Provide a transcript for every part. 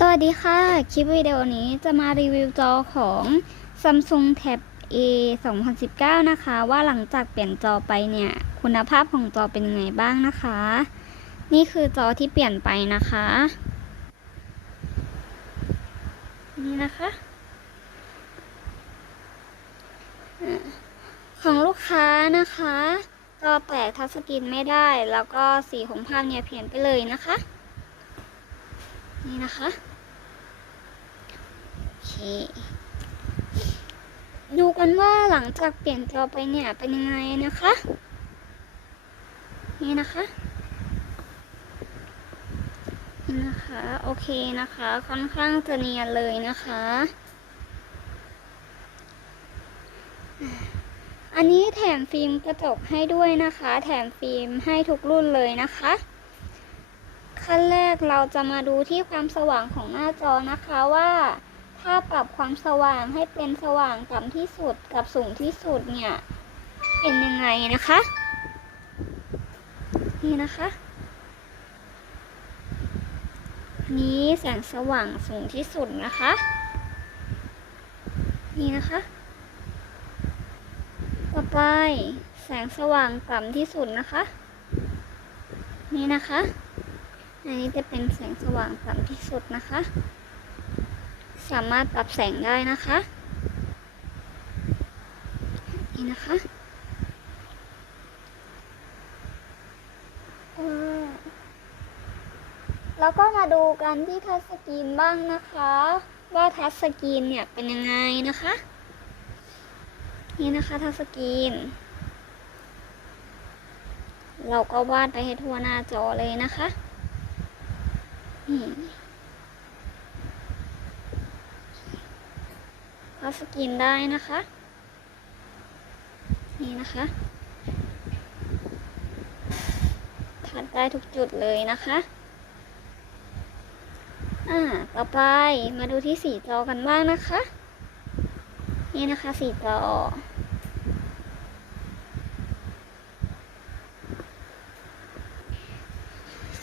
สวัสดีค่ะ คลิปวิดีโอนี้จะมารีวิวจอของ Samsung Tab A 2019 นะคะ ว่าหลังจากเปลี่ยนจอไปเนี่ย คุณภาพของจอเป็นยังไงบ้างนะคะ นี่คือจอที่เปลี่ยนไปนะคะ นี่นะคะ ของลูกค้านะคะจอแตกทัชสกรีนไม่ได้ แล้วก็สีของภาพเนี่ยเพี้ยนไปเลยนะคะ นี่นะคะ โอเค ดูกันว่าหลังจากเปลี่ยนจอไปเนี่ยเป็นยังไงนะคะ นี่นะคะนี่นะคะโอเคนะคะ ค่อนข้างจะเนียนเลยนะคะ อันนี้แถมฟิล์มกระจกให้ด้วยนะคะ แถมฟิล์มให้ทุกรุ่นเลยนะคะ ขั้นแรกเราจะมาดูที่ความสว่างของหน้าจอนะคะว่า ถ้าปรับความสว่างให้เป็นสว่างต่ำที่สุดกับสูงที่สุดเนี่ยเป็นยังไงนะคะ นี่นะคะนนี้แสงสว่างสูงที่สุดนะคะ นี่นะคะ ต่อไปแสงสว่างต่ำที่สุดนะคะ นี่นะคะ อันนี้จะเป็นแสงสว่างต่ำที่สุดนะคะ สามารถปรับแสงได้นะคะ นี่นะคะแล้วก็มาดูกันที่ทัชสกรีนบ้างนะคะ ว่าทัชสกรีนเนี่ยเป็นยังไงนะคะ นี่นะคะทัชสกรีน เราก็วาดไปให้ทั่วหน้าจอเลยนะคะ นี่เขาสกินได้นะคะ นี่นะคะทัดได้ทุกจุดเลยนะคะอ่าต่อไปมาดูที่สีจอกันบ้างนะคะ นี่นะคะสีจอ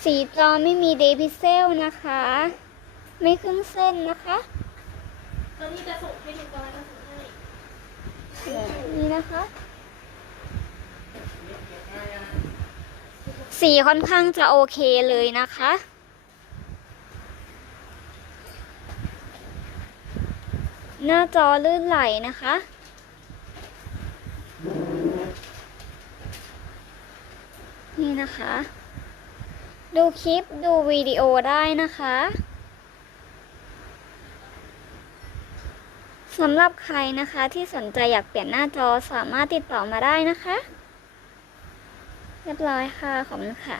สีจอไม่มีเดย์พิเซลนะคะ ไม่ขึ้นเส้นนะคะตอนนี้จะส่งให้ดูก่อนจะส่งให้นี่นะคะ สีค่อนข้างจะโอเคเลยนะคะหน้าจอลื่นไหลนะคะ นี่นะคะ ดูคลิปดูวิดีโอได้นะคะสำหรับใครนะคะที่สนใจอยากเปลี่ยนหน้าจอสามารถติดต่อมาได้นะคะ เรียบร้อยค่ะ ขอบคุณค่ะ